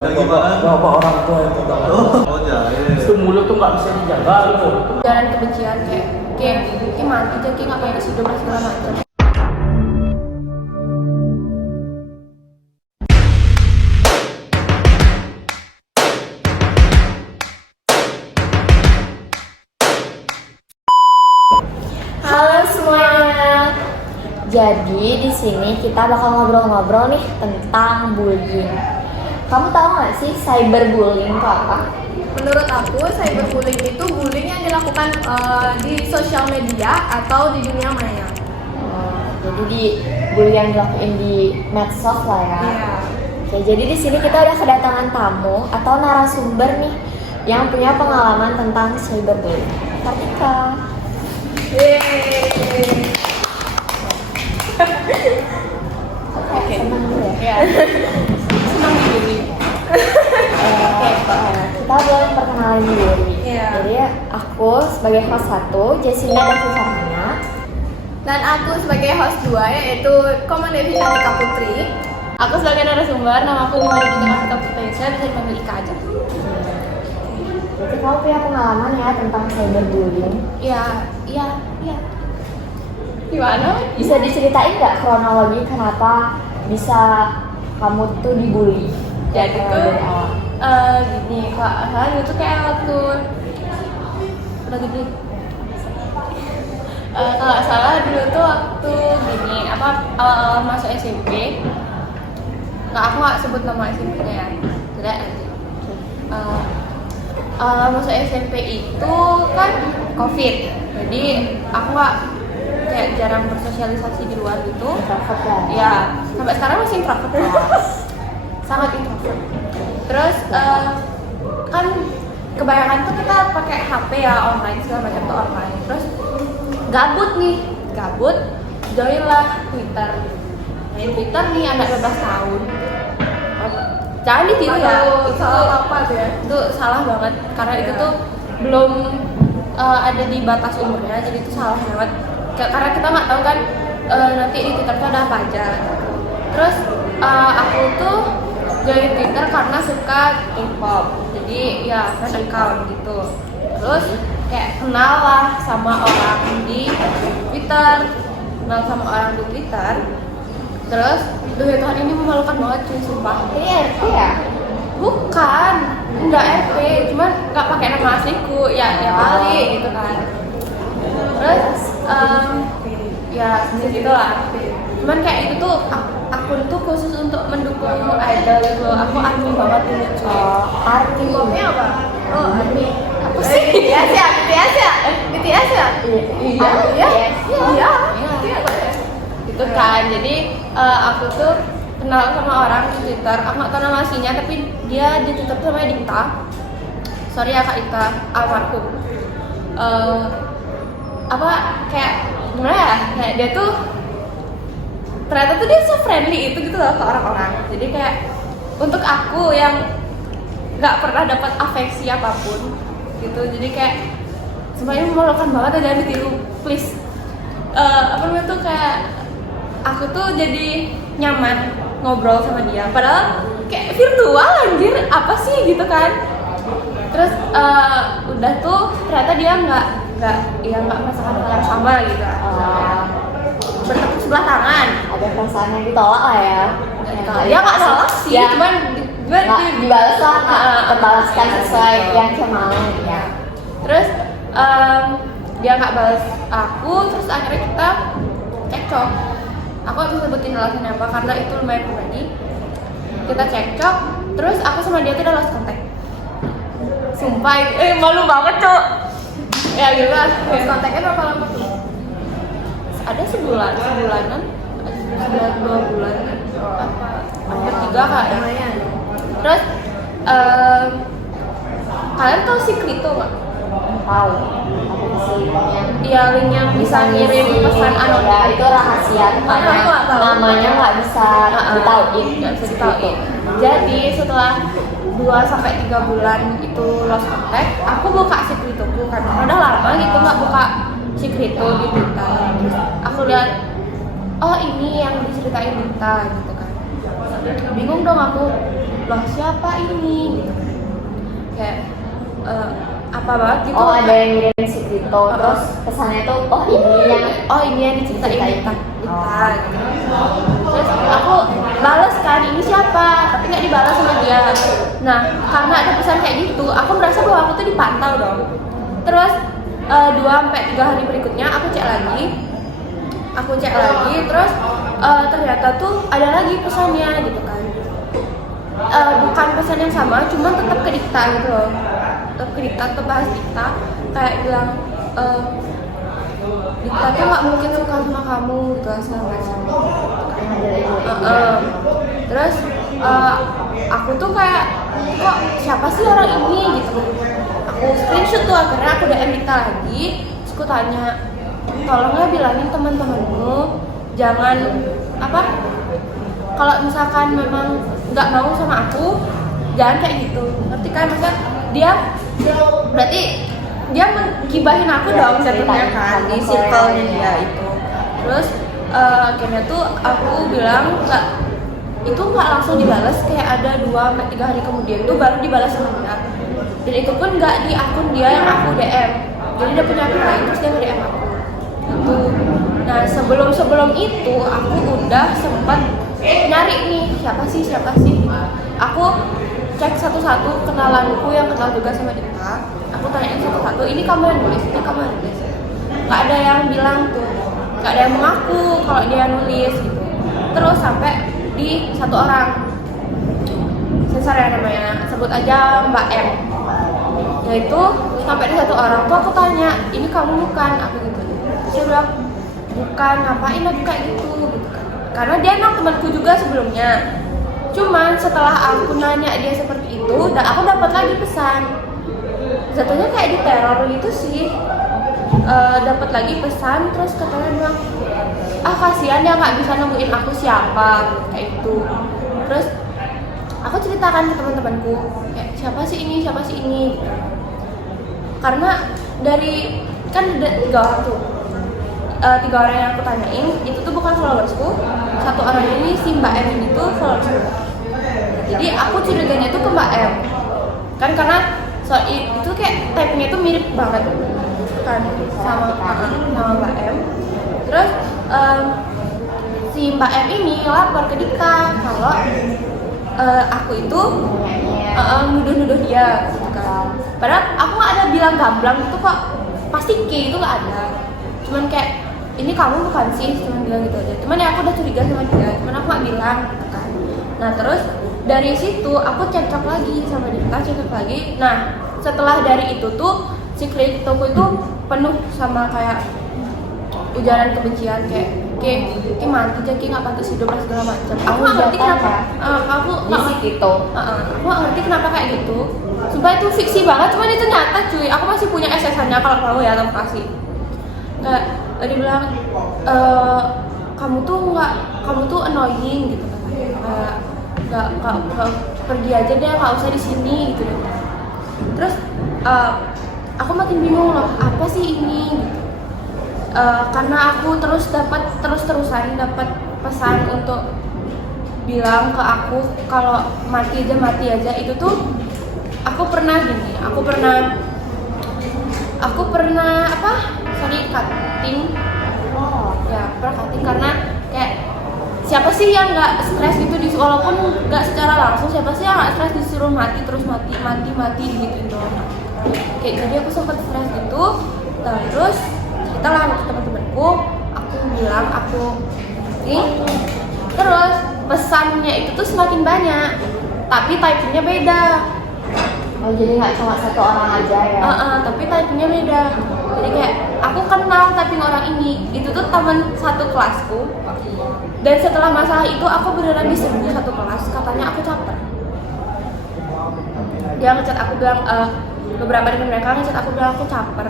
Bapak orang tua yang pegang. Oh jahil. Itu mulut tuh nggak bisa dijaga gitu. Jalan kebencian kayak mati jadi ngapain kasih domba segala macam. Halo semuanya. Jadi di sini kita bakal ngobrol-ngobrol nih tentang bullying. Kamu tahu nggak sih cyberbullying itu apa? Menurut aku, cyberbullying itu bullying yang dilakukan di sosial media atau di dunia maya. Jadi di bullying yang dilakuin di medsos lah ya. Iya. Oke, jadi di sini kita udah kedatangan tamu atau narasumber nih yang punya pengalaman tentang cyberbullying. Kartika. Oke, senang dulu ya. Iya. Senang dibully. Kita boleh perkenalin diri. Iya. Jadi aku sebagai host 1, Jessica Davifarhana. Dan aku sebagai host 2 yaitu Common Division Ika Putri. Aku sebagai narasumber, nama aku Nima Ika Putri. Saya bisa dipanggil Ika aja. Jadi kamu punya pengalaman ya tentang cyberbullying? Iya. Gimana? Bisa diceritain nggak kronologi kenapa bisa kamu tuh dibully? Jadi tuh dari awal. gini, Kak, itu kayak waktu lagi di kalau nggak salah dulu tuh waktu gini awal masuk SMP. Nggak, aku nggak sebut nama SMP-nya ya, tidak nanti. Masuk SMP itu kan COVID, jadi aku nggak kayak jarang bersosialisasi di luar gitu. Introvert ya? Ya, sampai sekarang masih introvert. Sangat introvert. Terus kan kebanyakan tuh kita pakai HP ya, online segala macam tuh online. Terus gabut, join lah Twitter. Main Twitter nih anak 12 tahun. Jangan ditiru ya. Itu salah apa tuh ya? Itu salah banget karena itu tuh belum ada di batas umurnya, jadi itu salah banget. Karena kita nggak tahu kan nanti di Twitter tuh ada apa aja. Terus aku tuh join Twitter karena suka K-pop, jadi ya fan account gitu. Terus kayak kenal lah sama orang di Twitter, Terus, duh Tuhan, ini memalukan banget cuy, sumpah. Ini RP ya? Bukan, enggak RP, cuman nggak pakai nama asliku, ya kali gitu kan. Terus ya segitu lah. Cuman kayak itu tuh akun tuh khusus untuk mendukung idol gitu. Aku ARMY banget dulu cuy. ARMY. Popnya apa? Oh ARMY. Apa sih? BTS ya? BTS ya? Iya. Gitu kan. Jadi aku tuh kenal sama orang di Twitter. Aku nggak tahu nama aslinya, tapi dia di Twitter tuh namanya Dikta. Sorry ya Kak Dikta, almarhum. Kayak gimana ya? Kayak dia tuh ternyata tuh dia so friendly itu gitu loh ke orang-orang. Jadi kayak untuk aku yang nggak pernah dapat afeksi apapun gitu, jadi kayak semuanya memalukan banget dan jangan ditiru please. Tuh kayak aku tuh jadi nyaman ngobrol sama dia padahal kayak virtual anjir, apa sih gitu kan. Terus udah tuh ternyata dia nggak merasakan hal yang sama gitu. Bertepuk sebelah tangan. Ada perasaan yang ditolak lah ya. Ya nggak salah sih, ya, cuman dibalas lah, terbalaskan sesuai yang saya mau ya. Terus dia nggak balas aku, terus akhirnya kita cekcok. Aku nggak bisa sebutin alasannya apa karena itu lumayan pribadi. Kita cekcok, terus aku sama dia tuh udah lost contact. Sumpah, malu banget cok. Ya gitu lah. Lost contactnya berapa lama tuh? Ada sebulanan, 2 bulan, hampir 3 kak ya. Terus kalian tahu si Krito nggak? Tahu. Iya, link yang bisa ngirim pesan anonim. Ya, itu rahasia. Namanya nggak bisa ditauin. Nggak bisa ditauin. Jadi setelah 2-3 bulan itu lost contact, aku buka si Kritoku kan. Udah lama gitu nggak buka si Krito di Twitter. Terus aku lihat, oh ini yang diceritain Dita gitu kan. Bingung dong aku, loh siapa ini gitu. Kayak apa banget gitu. Oh ada yang ngirim si Krito, terus pesannya tuh ini yang diceritain Dita gitu. Terus aku balas kan ini siapa, tapi nggak dibalas sama dia. Nah karena ada pesan kayak gitu, aku merasa bahwa aku tuh dipantau dong. Terus 2-3 hari berikutnya aku cek lagi, terus ternyata tuh ada lagi pesannya gitu kan. Bukan pesan yang sama, cuma tetap ke Dita gitu loh. Tetap ke Dita, tetap bahas Dita, kayak bilang Dita tuh nggak mungkin suka sama kamu gitu segala macam. Terus aku tuh kayak kok siapa sih orang ini gitu. Aku screenshot tuh, akhirnya aku DM Dita lagi, terus aku tanya, tolong ya bilangin teman-temanmu jangan apa, kalau misalkan memang nggak mau sama aku jangan kayak gitu, ngerti kan? Maksudnya dia berarti dia menggibahin aku dong jatuhnya kan di circle-nya dia itu. Terus akhirnya tuh aku bilang itu nggak langsung dibalas, kayak ada 2-3 hari kemudian tuh baru dibalas sama dia. Dan itu pun nggak di akun dia yang aku DM, jadi dia punya akun lain terus dia nge-DM aku gitu. Nah sebelum itu aku udah sempat nyari nih siapa sih aku cek satu-satu kenalanku yang kenal juga sama Dita, aku tanyain satu-satu, ini kamu yang nulis, nggak ada yang bilang tuh, nggak ada yang mengaku kalau dia nulis gitu. Terus sampai di satu orang, sensor ya namanya, sebut aja Mbak M, yaitu sampai di satu orang tuh aku tanya, ini kamu bukan? Aku gitu. Terus dia bilang bukan, ngapain aku kayak gitu kan. Karena dia emang temanku juga sebelumnya. Cuman setelah aku nanya dia seperti itu, dan aku dapat lagi pesan. Jatuhnya kayak diteror gitu sih. Dapat lagi pesan, terus katanya bilang, kasihan ya nggak bisa nemuin aku siapa kayak itu. Terus aku ceritakan ke teman-temanku, kayak siapa sih ini gitu. Karena dari kan ada 3 orang tuh. 3 orang yang aku tanyain itu tuh bukan followersku, satu orang ini si Mbak M ini tuh followersku. Jadi aku curiganya tuh ke Mbak M kan, karena itu kayak type-nya tuh mirip banget kan sama Mbak M. Terus si Mbak M ini lapor ke Dika kalau aku itu nuduh-nuduh dia gitu kan. Padahal aku nggak ada bilang gamblang itu kok, pasti K itu nggak ada, cuman kayak ini kamu bukan sih, cuman bilang gitu aja. Cuman ya aku udah curiga sama dia, cuman aku gak bilang gitu kan. Nah terus dari situ aku cekcok lagi sama dia, Nah setelah dari itu tuh si kriptoku itu penuh sama kayak ujaran kebencian, kayak mati aja, nggak pantas hidup dan segala macam. Aku nggak ngerti kenapa. Aku nggak ngerti kenapa kayak gitu. Sumpah itu fiksi banget, cuman itu nyata cuy. Aku masih punya SS-nya kalau kamu ya, kamu kasih. Kayak dia bilang kamu tuh annoying gitu kan. Nggak pergi aja deh, nggak usah di sini gitu. Terus aku makin bingung loh, apa sih ini gitu. Karena aku terus-terusan dapat pesan untuk bilang ke aku kalau mati aja itu tuh aku pernah cutting ya, pernah cutting karena kayak siapa sih yang nggak stres gitu walaupun nggak secara langsung, siapa sih yang nggak stres disuruh mati terus mati gitu kayak jadi aku sempat stres gitu. Terus cerita lah ke teman-temanku, aku bilang aku ini, terus pesannya itu tuh semakin banyak tapi typingnya beda. Oh jadi nggak cuma satu orang aja ya? Tapi typingnya beda. Jadi kayak aku kenal typing orang ini, itu tuh teman satu kelasku. Dan setelah masalah itu aku beneran diserbu satu kelas, katanya aku caper. Dia ngechat aku bilang, beberapa dari mereka ngechat aku bilang aku caper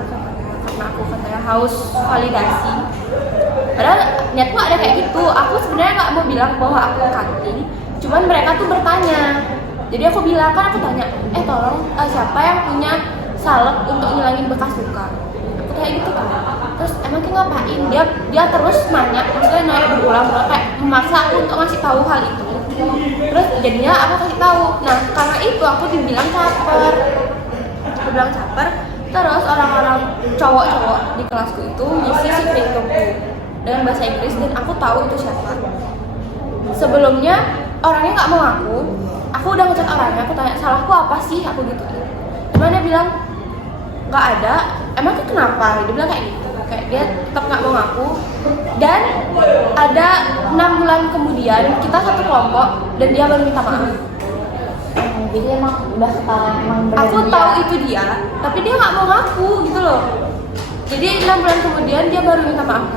karena aku katanya haus validasi. Padahal niatku ada kayak gitu. Aku sebenarnya nggak mau bilang bahwa aku cutting, cuman mereka tuh bertanya. Jadi aku bilang, kan aku tanya, tolong siapa yang punya salep untuk ngilangin bekas luka? Aku kayak gitu kan. Terus emang kayak ngapain? Dia terus nanya, maksudnya nanya berulang-ulang kayak memaksa aku untuk ngasih tahu hal itu. Terus jadinya aku kasih tahu. Nah karena itu aku dibilang caper. Aku bilang caper. Terus orang-orang cowok-cowok di kelasku itu ngisi skriptoku dengan bahasa Inggris dan aku tahu itu siapa. Sebelumnya orangnya nggak mau aku udah ngechat orangnya, aku tanya salahku apa sih, aku gitu. Cuman dia bilang nggak ada, emang itu kenapa? Dia bilang kayak gitu, kayak dia tetap nggak mau ngaku. Dan ada 6 bulan kemudian kita satu kelompok dan dia baru minta maaf. Jadi emang udah ketahuan emang bener Aku dia. tahu itu dia, tapi dia nggak mau ngaku gitu loh. Jadi 6 bulan kemudian dia baru minta maaf.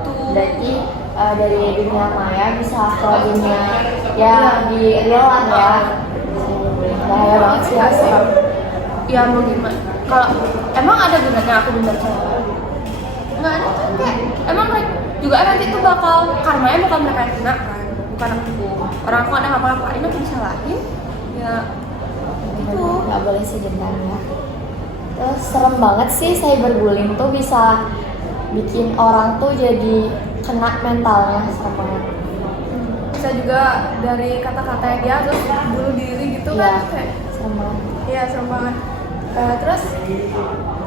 Tuh. Berarti dari dunia maya bisa ke dunia ya di real lah ya. Bahaya banget sih ya, serem. Ya mau gimana? Kalau emang ada gunanya aku bener salah? Nggak ada kan kayak emang juga nanti tuh bakal karmanya bakal mereka yang kena kan, bukan aku. Orang aku ada ngapa-ngapain aku disalahin. Ya itu. Nggak boleh sih dendam ya. Terus serem banget sih cyberbullying tuh bisa bikin orang tuh jadi kena mentalnya, serem banget. Bisa juga dari kata-kata dia terus bunuh diri gitu Iya, kan kayak. serem banget. Iya serem banget. Terus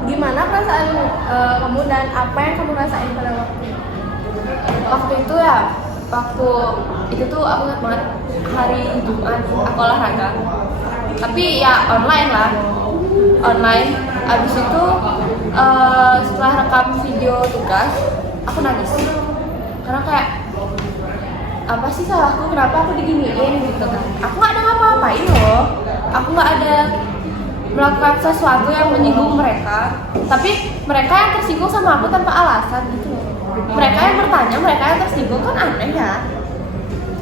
gimana perasaan kamu dan apa yang kamu rasain pada waktu itu ya? Waktu itu tuh aku ingat banget hari Jumat aku olahraga. Tapi ya online lah, online. Abis itu setelah rekam video tugas, aku nangis karena kayak apa sih salahku, kenapa aku diginiin gitu kan. Aku nggak ada ngapa-ngapain loh, aku nggak ada melakukan sesuatu yang menyinggung mereka, tapi mereka yang tersinggung sama aku tanpa alasan gitu loh. Mereka yang bertanya, mereka yang tersinggung, kan aneh ya.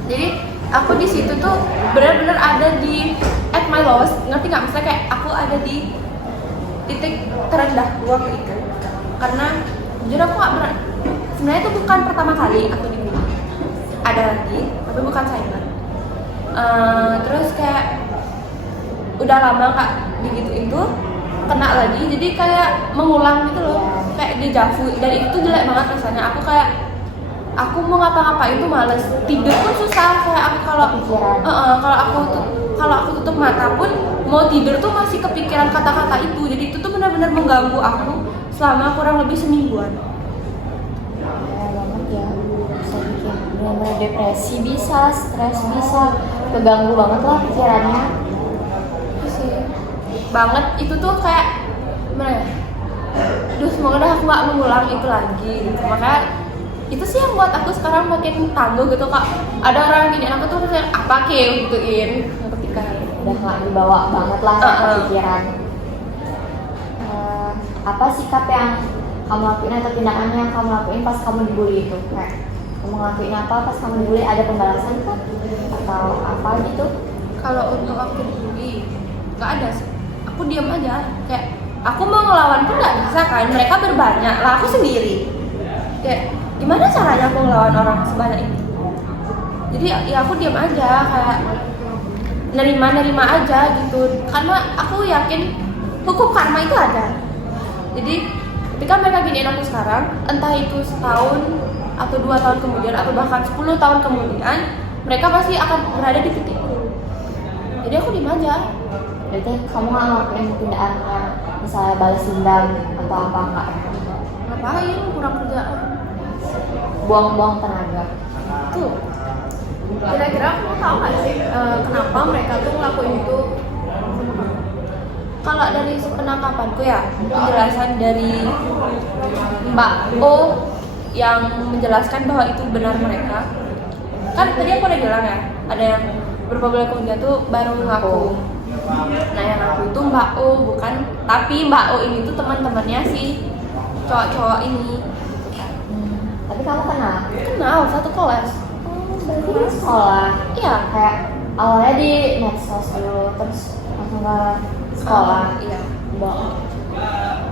Jadi aku di situ tuh benar-benar ada di at my lowest, ngerti nggak? Misalnya kayak aku ada di titik terendah waktu itu, karena jujur aku nggak berani. Sebenarnya itu bukan pertama kali aku dibully, ada lagi, tapi bukan cyber. Terus kayak udah lama kak digituin tuh kena lagi, jadi kayak mengulang gitu loh, kayak dejavu. Dan itu jelek banget rasanya. Aku kayak aku mau ngapa-ngapain tuh males, tidur pun susah. Kayak aku kalau aku tutup mata pun mau tidur tuh masih kepikiran kata-kata itu. Jadi itu tuh benar-benar mengganggu aku selama kurang lebih semingguan. Bahaya banget ya, bisa bikin benar-benar depresi bisa, stres bisa, keganggu banget lah pikirannya. Banget itu tuh kayak gimana ya? Duh semoga dah aku gak mengulang itu lagi gitu. Makanya itu sih yang buat aku sekarang makin tangguh gitu kak. Ada orang yang gini aku tuh kayak apa kek gituin ketika Udah nggak dibawa banget lah ya ke pikiran. Apa sikap yang kamu lakuin atau tindakan yang kamu lakuin pas kamu dibully itu? Kayak kamu ngelakuin apa pas kamu dibully, ada pembalasan kan? Atau apa gitu? kalau untuk aku dibully nggak ada sih. Aku diam aja, kayak aku mau ngelawan pun nggak bisa kan, mereka berbanyak lah aku sendiri. Kayak gimana caranya aku ngelawan orang sebanyak itu? Jadi ya aku diam aja, kayak nerima aja gitu, karena aku yakin hukum karma itu ada. Jadi ketika mereka giniin aku sekarang, entah itu setahun atau 2 tahun kemudian atau bahkan 10 tahun kemudian, mereka pasti akan berada di titik itu. Jadi aku diam aja. Berarti kamu nggak ngelakuin tindakan yang misalnya balas dendam atau apa enggak? Ngapain, kurang kerjaan. Buang-buang tenaga. Tuh. Kira-kira kamu tahu nggak sih kenapa mereka tuh ngelakuin itu? Kalau dari penangkapanku ya, penjelasan dari Mbak O yang menjelaskan bahwa itu benar mereka. Kan tadi aku udah bilang ya, ada yang beberapa bulan kemudian tuh baru ngaku. Nah yang ngaku itu Mbak O bukan, tapi Mbak O ini tuh teman-temannya si cowok-cowok ini. Tapi kamu Kenal satu kelas. berarti di sekolah. Iya. Kayak awalnya di medsos dulu, terus langsung ke sekolah. Iya. Mbak.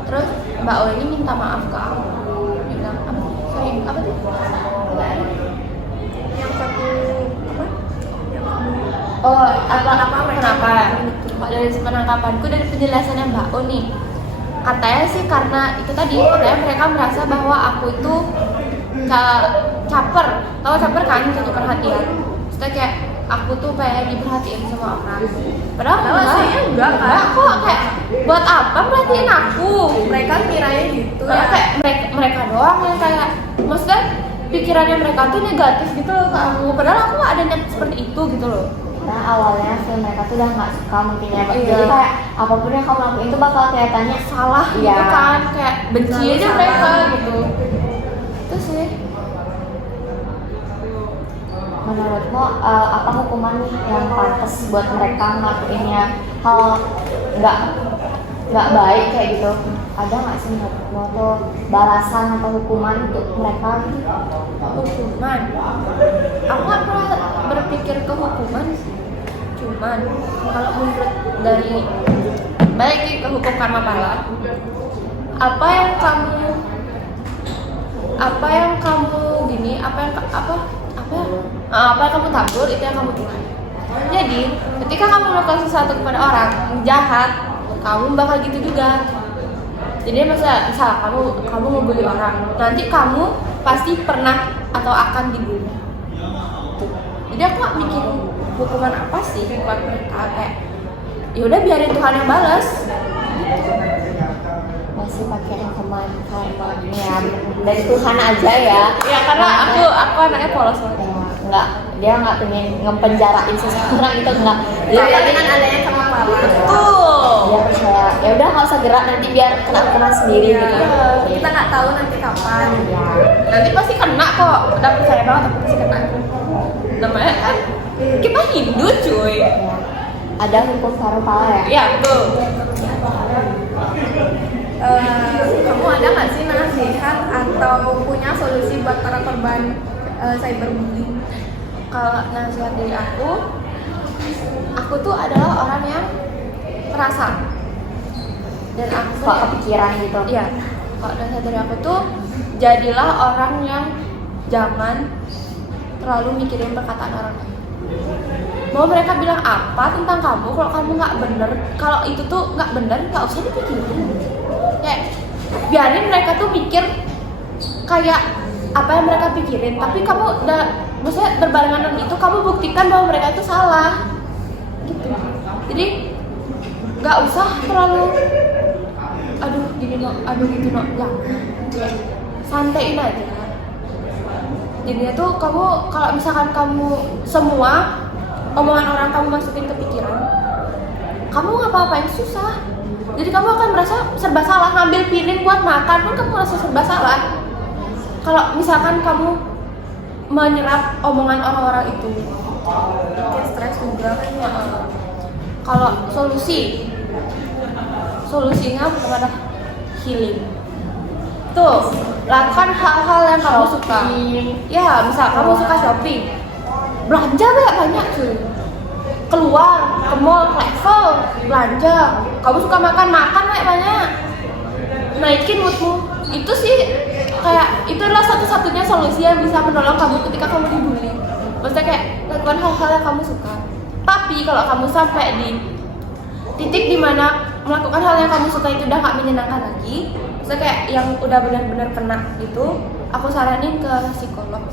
Terus Mbak O ini minta maaf ke aku. Bilang apa? Sorry, apa tuh? Yang satu apa? Oh, kenapa? Dari penangkapanku, dari penjelasannya Mbak O nih, katanya sih karena itu tadi, katanya mereka merasa bahwa aku itu caper, tahu caper kan, satu perhatian. Terus kayak aku tuh pengen diperhatiin sama orang. Padahal enggak kan? Kok kayak buat apa perhatiin aku? Mereka kiranya gitu Kayak ya. mereka doang yang kayak, maksudnya pikirannya mereka tuh negatif gitu loh ke aku. Padahal aku gak ada niat seperti itu gitu loh. Nah awalnya sih mereka tuh udah nggak suka mungkin ya, Iya. jadi kayak apapun yang kamu lakuin tuh bakal kelihatannya Salah gitu Iya. kan, kayak benci Selalu aja salah. mereka gitu. Itu sih. Menurutmu apa hukuman nih yang pantas buat mereka ngelakuinnya hal nggak baik kayak gitu? Ada nggak sih menurutmu tuh balasan atau hukuman untuk mereka gitu? Hukuman, aku nggak pernah berpikir ke hukuman sih. Cuman kalau menurut dari balik lagi ke hukum karma pala, apa yang kamu tabur itu yang kamu tuai. Jadi ketika kamu melakukan sesuatu kepada orang yang jahat, kamu bakal gitu juga. Jadi misal kamu ngebully orang, nanti kamu pasti pernah atau akan dibully. Jadi aku gak mikirin hukuman apa sih buat mereka, kayak yaudah biarin Tuhan yang balas. Masih pakai hukuman karma ya dari Tuhan aja ya. Ya karena aku anaknya polos banget. Ya, dia nggak pengen ngepenjarain seseorang itu enggak. Dia Tapi pengen dengan adanya sama pala. Betul. dia percaya ya udah nggak usah gerak nanti biar kena sendiri Iya, gitu. kita nggak tahu nanti kapan. Ya. Nanti pasti kena kok. Udah percaya banget aku pasti kena. Namanya kan kita Hindu cuy. Ya. Ada hukum karma ya. Iya betul. Kamu ada nggak sih nasihat atau punya solusi buat para korban cyberbullying? Kalau nasihat dari aku tuh adalah orang yang perasa dan aku Kok kepikiran gitu. iya, kalau nasihat dari aku tuh jadilah orang yang jangan terlalu mikirin perkataan orang lain. Mau mereka bilang apa tentang kamu, kalau kamu nggak bener, kalau itu tuh nggak bener, nggak usah dipikirin. Kayak biarin mereka tuh pikir kayak apa yang mereka pikirin, tapi kamu udah, maksudnya berbarengan dengan itu kamu buktikan bahwa mereka itu salah gitu. Jadi nggak usah terlalu aduh gini no, aduh gitu no, jangan. Kayak santaiin aja. Jadinya tuh kamu kalau misalkan kamu semua omongan orang kamu masukin ke pikiran, kamu ngapa-ngapain susah. Jadi kamu akan merasa serba salah, ngambil piring buat makan pun kamu merasa serba salah. Kalau misalkan kamu menyerap omongan orang-orang itu, Bikin stres juga kan ya. kalau solusinya adalah healing. Tuh, lakukan hal-hal yang kamu suka. Ya, misal kamu suka shopping, belanja banyak cuy. Keluar ke mall, level, belanja. Kamu suka makan banyak. Naikin moodmu. Itu sih kayak itu adalah satu-satunya solusi yang bisa menolong kamu ketika kamu dibully. Maksudnya kayak lakukan hal-hal yang kamu suka. Tapi kalau kamu sampai di titik dimana melakukan hal yang kamu suka itu udah gak menyenangkan lagi, maksudnya kayak yang udah benar-benar kena gitu, aku saranin ke psikolog,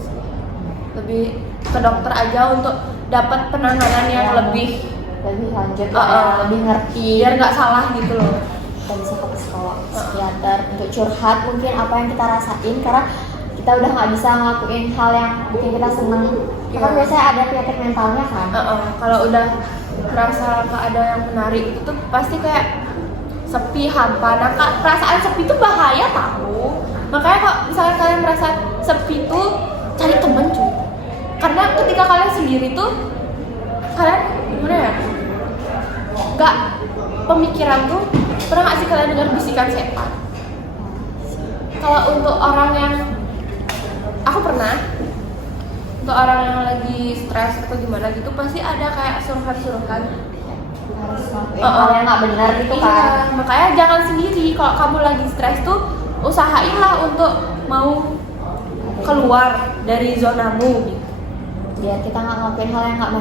lebih ke dokter aja untuk dapat penanganan yang lebih lanjut lebih ngerti biar nggak salah gitu loh. kita bisa ke psikolog, psikiater untuk curhat mungkin apa yang kita rasain karena kita udah nggak bisa ngelakuin hal yang bikin kita seneng. Kan biasanya ada penyakit mentalnya kan. Kalau udah merasa nggak ada yang menarik itu tuh pasti kayak sepi, hampa. Nah, perasaan sepi itu bahaya tahu. Makanya kok misalnya kalian merasa sepi tuh cari temen cuy. Karena ketika kalian sendiri tuh kalian gimana ya? Nggak, pemikiran tuh pernah nggak sih kalian dengar bisikan setan? Kalau untuk orang yang aku pernah, untuk orang yang lagi stres atau gimana gitu pasti ada kayak suruhan-suruhan Harus ngelakuin hal yang nggak benar gitu kan. Iya, makanya jangan sendiri. Kalau kamu lagi stres tuh usahainlah untuk mau keluar dari zonamu gitu. Biar kita nggak ngelakuin hal yang nggak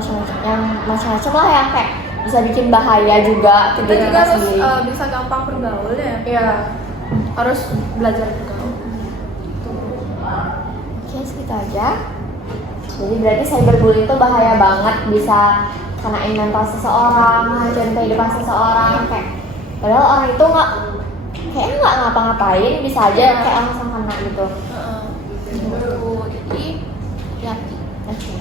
macam-macam lah yang kayak bisa bikin bahaya juga ke Kita diri juga kita harus sendiri. bisa gampang bergaul ya. Iya, harus belajar bergaul. Oke, segitu aja. Jadi berarti cyberbullying itu bahaya banget, bisa kenain mental seseorang, hancurin kehidupan seseorang. Kayak padahal orang itu nggak ngapa-ngapain, bisa aja kayak langsung kena gitu. Jadi hati. Oke.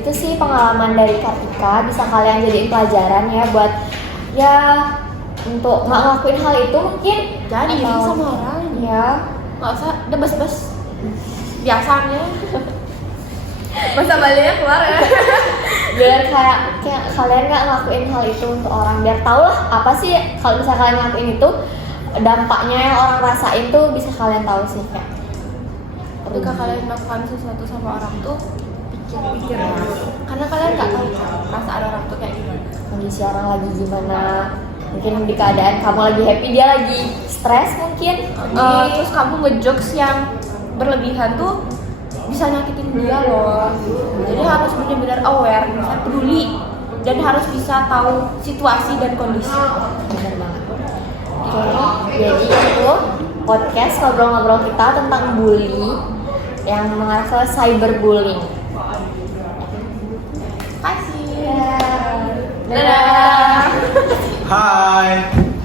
Itu sih pengalaman dari Kartika, bisa kalian jadiin pelajaran ya buat ya untuk nggak ngelakuin hal itu mungkin. Jadi atau- sama orang. Ya. Nggak usah debes-debes biasanya. Masa Balinya keluar ya. Biar kayak kalian nggak ngelakuin hal itu untuk orang, biar tau lah apa sih kalau misalnya kalian ngelakuin itu dampaknya yang orang rasain tuh bisa kalian tahu sih kayak. Ketika kalian melakukan sesuatu sama orang tuh pikir-pikir, karena kalian nggak tahu perasaan orang tuh kayak gimana. Kondisi orang lagi gimana, mungkin di keadaan kamu lagi happy dia lagi stres mungkin. Terus kamu ngejokes yang berlebihan tuh bisa nyakitin dia loh. Jadi harus benar-benar aware, bisa peduli, dan harus bisa tahu situasi dan kondisi. Bener banget. Oke, jadi itu podcast ngobrol-ngobrol kita tentang bully yang mengarah ke cyberbullying. Kasih. Dadah. Hai,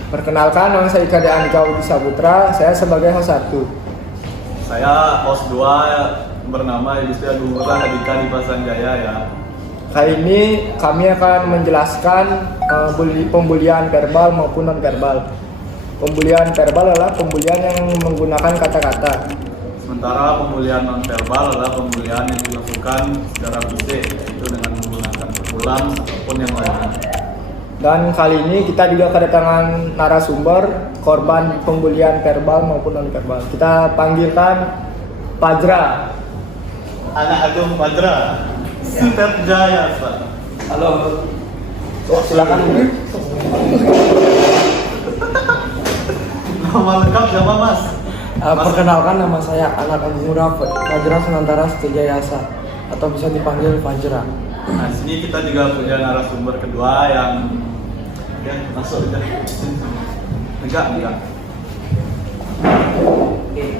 perkenalkan nama saya Ika Andika Budi Saputra, saya sebagai host 1. Saya host 2 bernama Yudhistira Gumurah Adika di Pasanjaya ya. Kali ini kami akan menjelaskan pembulian verbal maupun non verbal. Pembulian verbal adalah pembulian yang menggunakan kata-kata. Sementara pembulian non verbal adalah pembulian yang dilakukan secara fisik, itu dengan menggunakan pukulan ataupun yang lainnya. Dan kali ini kita juga kedatangan narasumber korban pembulian verbal maupun non verbal. Kita panggilkan Fajra. Anak Agung Fajra, Super Jaya. Halo. Silakan. Nama lengkap siapa Mas? Perkenalkan, nama saya Anak Agung Fajra Sunantara Setijayasa atau bisa dipanggil Fajra. Nah, sini kita juga punya narasumber kedua yang masuk aja. Enggak.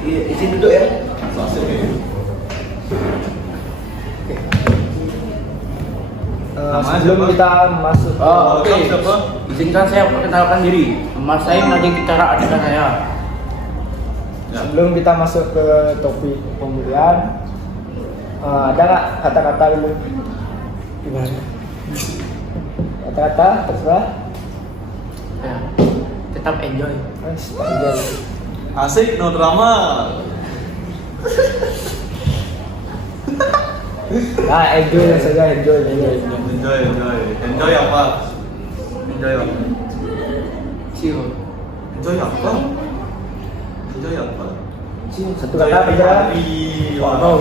Isi duduk ya. Masuk ya. Sebelum kita masuk, Oke. Siapa? Izinkan saya perkenalkan diri. Nama saya Majid Kitara, adik saya. Ya. sebelum kita masuk ke topik pembulian, ada nggak kata-kata dulu? Gimana? Kata-kata terserah. Ya, tetap enjoy. Asik no drama. Nah, enjoy saja, enjoy. Enjoy apa? Enjoy apa? Chill. Enjoy apa? Enjoy apa? Satu kata aja. Wah. Tahu?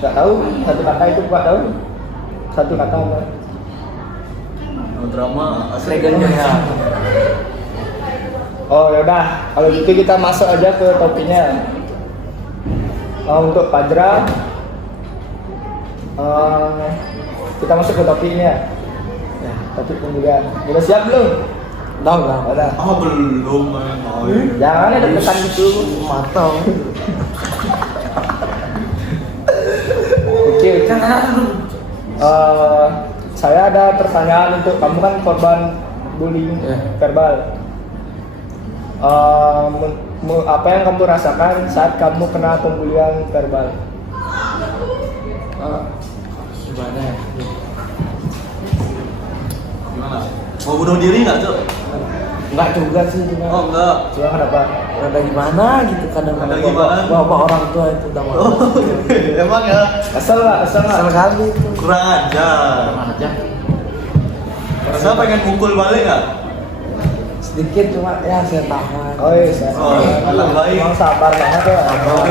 Nggak tahu. Satu kata itu nggak tahu. Satu kata apa? No drama. Asik. Legalnya ya. Oh yaudah, kalau gitu kita masuk aja ke topiknya. Untuk Fajra, kita masuk ke topiknya. Topik pembulian. Udah siap belum? Udah. Belum. Jangan ada depan gitu. Matau. Oke. Saya ada pertanyaan untuk kamu, kan korban bullying verbal. Apa yang kamu rasakan saat kamu kena pembulian verbal? Gimana ya? Gimana? Mau bunuh diri nggak, Cok? Enggak juga sih, Oh, enggak. Cuma kenapa? Rada gimana gitu kadang-kadang. Rada gimana? Bawa orang tua itu udah mau. Emang ya? Kesel nggak? Kesel kali itu. Kurang ajar. Sama aja. Saya pengen mukul balik nggak? Sedikit cuma ya saya tahan. Oh iya, saya. Oh, anak baik. Emang sabar banget ya.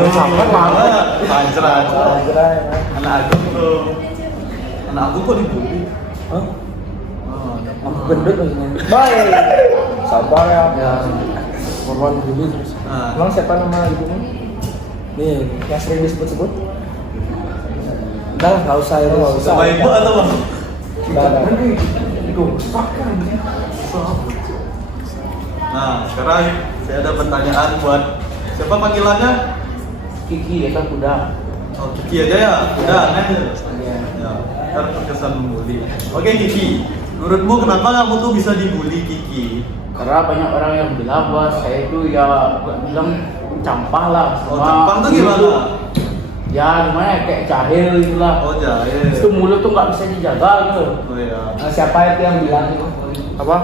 Sabar banget. Fajra. Fajra, ya. Anak Agung tuh. Anak Agung kok dibully? Hah? Oh, Aku gendut maksudnya. Baik. Sabar ya. Ya, korban bully terus. Nah, Emang siapa nama ibumu? Nih, Yang sering disebut-sebut? udah nggak usah itu. Nggak usah. sama ibu atau apa? Udah. Nah, sekarang saya ada pertanyaan buat siapa panggilannya? Kiki ya kan udah. Oh, Kiki aja ya? Udah, aneh. Ya, ntar terkesan membuli. Oke Kiki, menurutmu kenapa kamu tuh bisa dibully Kiki? Karena banyak orang yang bilang bahwa saya itu ya bilang campah lah. Oh, sama campang tuh gimana? mulut. Ya gimana ya, kayak jahil gitu lah. Oh, jahil. Itu mulut tuh nggak bisa dijaga gitu. Oh iya. Siapa itu yang bilang itu? Apa?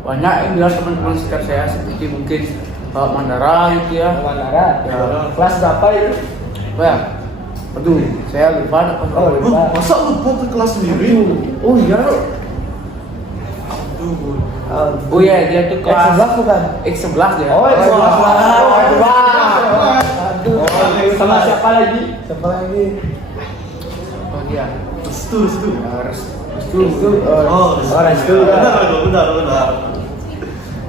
Banyak yang bilang teman-teman sekitar saya seperti mungkin Mandara gitu ya. Mandara. Ya. Kelas berapa itu? Apa ya? Aduh, saya lupa. Oh, lupa. Masa lupa ke kelas sendiri? Oh iya. Aduh. Oh iya, dia tuh kelas X11 bukan? X11 dia. Oh, X11. Aduh. Sama siapa lagi? Siapa lagi? Oh iya. Restu. Restu. Oh, Restu. Benar.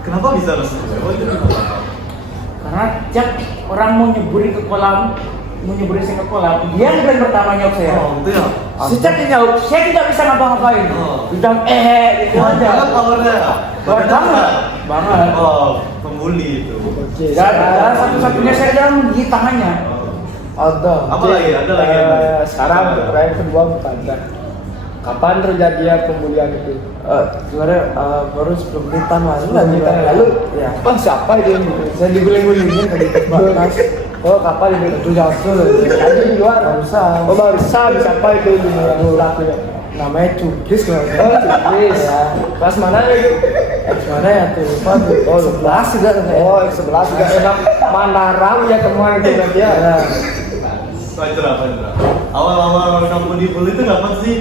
Kenapa bisa restu? Oh, itu Karena Jack orang mau nyeburin ke kolam, saya ke kolam, dia yang paling pertama jawab saya. Oh, gitu ya? Sejak dia jawab, saya tidak bisa ngapa-ngapain. Oh. Bilang gitu Wah, aja. jangan powernya. Banget. Oh, pembuli itu. Dan satu-satunya saya dalam menggigit tangannya. Ada. Apa lagi? Ada lagi. Sekarang untuk pertanyaan kedua bukan. Kapan terjadinya pembulian itu? Sebenarnya baru 10 menitan lalu. 10 menitan yang lalu? Ya. Oh, siapa itu yang gitu? Saya diguling-gulingin tadi ke batas. Oh, kapan itu? Itu jatuh. Tadi di luar. Barusan. Oh, barusan siapa itu yang pelakunya? Namanya Cukis kalau nggak Oh, salah. Cukis. Ya. Kelas mana itu? Mana ya tuh? Lupa tuh. Oh, 11 juga katanya. Oh, 11 juga enak. Mandarang ya temuan itu berarti ya. Ya. Panjera. Awal-awal kamu dibully itu kapan sih?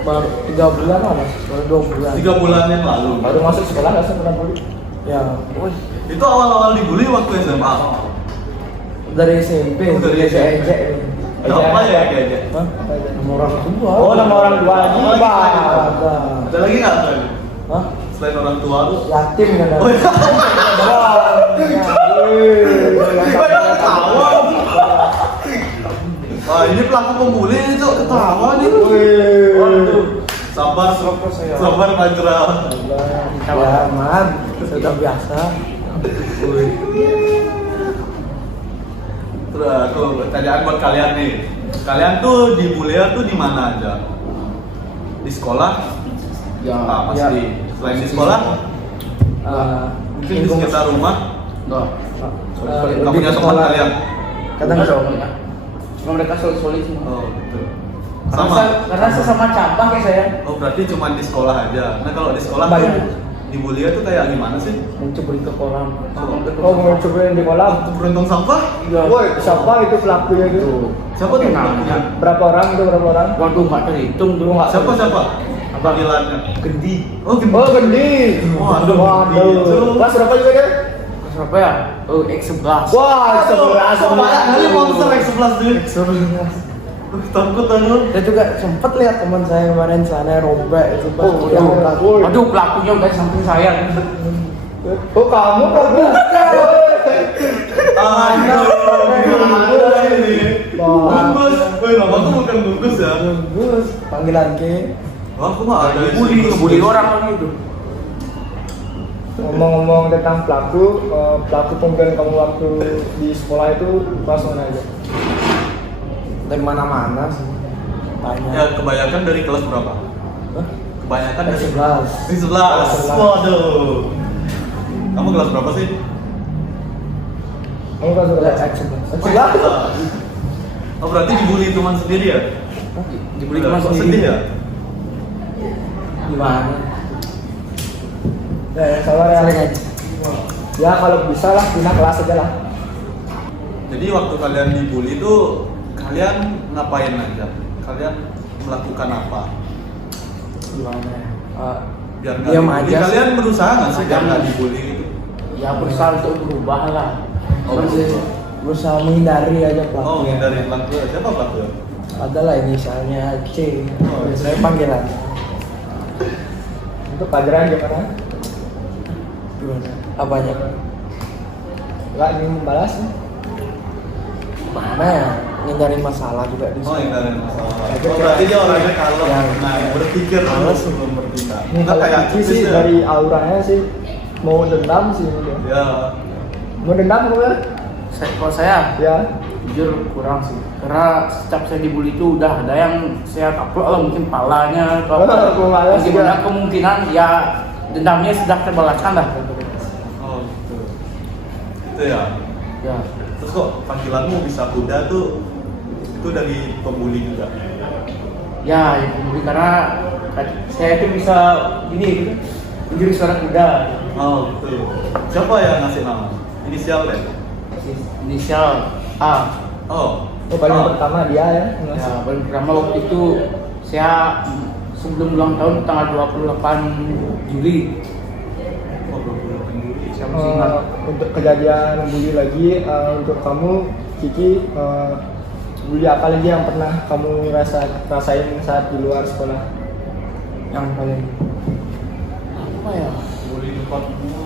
Baru 3 bulan lah mas. Baru 2 bulan. 3 bulan yang lalu. Baru masuk sekolah nggak sih pernah bully? Ya. Oh, Itu awal-awal dibully waktu SMA. dari SMP. Oh, dari Dari SMP. ejek. Apa ya kayaknya? Hah? Nama orang tua. Oh, nama orang tua lagi, Oh, Pak. Ada. Ada lagi nggak tuh? Hah? Selain orang tua tuh? Yatim kan ada. Oh iya. Banyak ketawa. Wah, ini pelaku pembuli itu ketawa nih. Waduh. Sabar Panjera. Ya, man. Sudah biasa. Terus aku pertanyaan buat kalian nih. Kalian tuh dibully tuh di mana aja? Di sekolah? Ya, Pasti. Selain di sekolah? Mungkin di sekitar rumah? Enggak. Kamu punya teman kalian? Kadang Enggak. Cuma mereka solid semua. Oh, gitu. Karena sesama cabang kayak saya. Oh, berarti cuma di sekolah aja. Nah, kalau di sekolah Banyak. tuh dibully tuh kayak gimana sih? Mencoba ke kolam. Oh, mau cobain di kolam. Beruntung sampah? Woi, siapa itu pelakunya itu? Siapa tuh namanya? Berapa orang itu? Berapa orang? Waduh, nggak terhitung tuh. Siapa? Panggilannya? Gendi. Oh, gini. Oh, Gendi. Waduh, Waduh. Kelas berapa juga dia? Kelas berapa ya? Oh, X11. Wah, 11. Banyak kali monster X11 dulu. Takut. saya juga sempet lihat teman saya kemarin sana robek itu pas Oh, udah iya. pulang. Aduh, pelakunya udah di samping saya. Oh, kamu kok bukan? Gimana ini? Bungkus. Woi, nama tuh bukan bungkus ya? Bagus, panggilan ke. Wah, aku nggak ada. Ngebully orang lagi itu. Ngomong-ngomong tentang pelaku pembulian kamu waktu di sekolah itu kelas mana aja? Dari mana-mana sih. Banyak. Ya, kebanyakan dari kelas berapa? Hah? Kebanyakan dari 11. Di 11. Waduh. Kamu kelas berapa sih? Kamu kelas berapa? Sebelah. Oh, berarti dibully teman sendiri ya? Dibully Kok teman sedih sendiri. ya? Gimana? Ya, sabar ya. Sering aja. Ya, kalau bisa lah pindah kelas aja lah. Jadi waktu kalian dibully itu kalian ngapain aja? Kalian melakukan apa? Gimana? Biar nggak Diam dibully. aja. Kalian berusaha nggak sih biar nggak dibully gitu? Ya berusaha untuk berubah lah. Oh, Berusaha menghindari aja Oh, pelakunya. dari pelaku. Siapa pelaku? Ada lah inisialnya C. Oh, Saya panggilan. Untuk pelajaran gimana? Gimana? Apanya? Enggak ingin membalas nih. Mana ya? Ngindarin masalah juga di Oh, sini. yang dari masalah. Oh, berarti dia orangnya kalau berpikir dulu Males. sebelum bertindak. Ini Nggak kalau kayak Kiki sih ya? dari auranya sih mau dendam sih dia. Ya. Mau dendam kamu ya? Kalau saya Ya. jujur kurang sih, karena setiap saya dibully itu udah ada yang saya taplok lah, mungkin palanya atau Malas gimana, juga. kemungkinan ya dendamnya sudah terbalaskan lah. Oh gitu. Itu ya. Ya, Terus kok panggilanmu bisa kuda tuh itu dari pembuli juga. ya yang pembuli karena saya itu bisa gini gitu, menjadi suara kuda. Oh gitu. Siapa yang ngasih nama? Inisial ya? Inisial A. Oh. Oh, paling pertama dia ya. Ya, paling pertama waktu itu saya sebelum ulang tahun tanggal 28 Juli. Oh, 28 Juli. Saya masih ingat. Untuk kejadian bully lagi, untuk kamu Kiki, bully apa lagi yang pernah kamu rasain saat di luar sekolah? Yang paling apa ya? Bully tempatmu.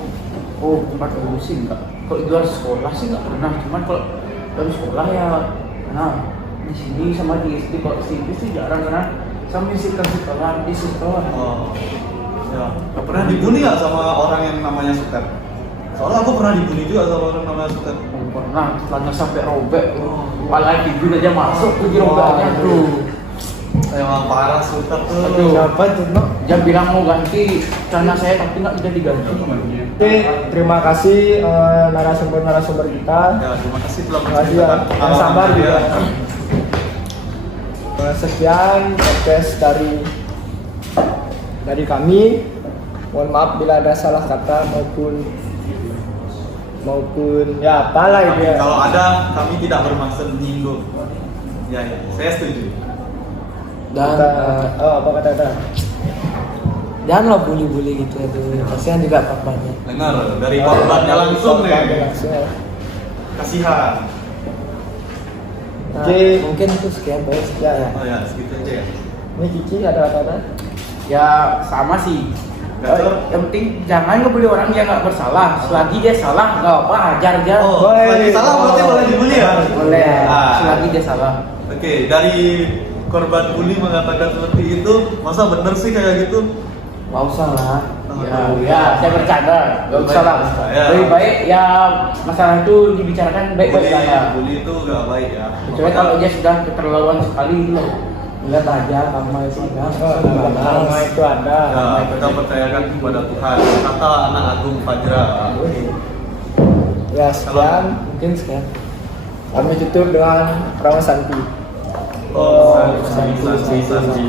Oh, tempat dulu sih enggak. Kalau di luar sekolah sih enggak pernah. Cuman kalau dalam sekolah ya, nah di sini sama di SD, kalau di sini sih jarang karena sama di sekolah, di sekolah. Oh. Ya. Pernah dibully nggak sama orang yang namanya Sutet? Soalnya aku pernah dibully juga sama orang namanya Sutet. Oh, pernah, celana sampai robek. Kepala tidur aja masuk tuh di robeknya tuh. Emang parah Sutet tuh. Aduh. Siapa tuh, no? Dia bilang mau ganti celana saya tapi nggak bisa diganti. Oke, terima kasih narasumber kita. Ya, terima kasih telah Terima kasih ya. menceritakan Yang pengalaman sabar dia. juga. Sekian podcast dari kami. Mohon maaf bila ada salah kata maupun ya apalah itu ya. Kalau ada, kami tidak bermaksud menyinggung. Ya, ya, saya setuju. Dan Apa kata-kata? janganlah bully-bully gitu aduh. Kasihan juga korbannya. Dengar dari korbannya langsung nih. Langsung ya. Kasihan. Nah, Oke, mungkin itu sekian guys. Ya. Oh ya, segitu aja ya. Ini Kiki ada kata-kata? Ya sama sih. Gacor. Yang penting jangan ngebully orang yang nggak bersalah. Selagi dia salah nggak apa, hajar aja. Oh, lagi salah berarti boleh dibully ya? Boleh. Ah. Selagi dia salah. Oke, dari korban bully mengatakan seperti itu, masa bener sih kayak gitu? Gak usah lah. Ya, saya bercanda. Nggak usah lah. Ya. Lebih baik ya masalah itu dibicarakan baik-baik lah ya. Bully itu gak baik ya. Kecuali kalau dia sudah keterlaluan sekali gitu loh. Lihat aja karma itu kan. Nama itu ada. Ya, kita percayakan kepada Tuhan. Kata anak Agung Fajra. Ya, sekian. Mungkin sekian. Kami tutup dengan Rama Santi. Oh, santi.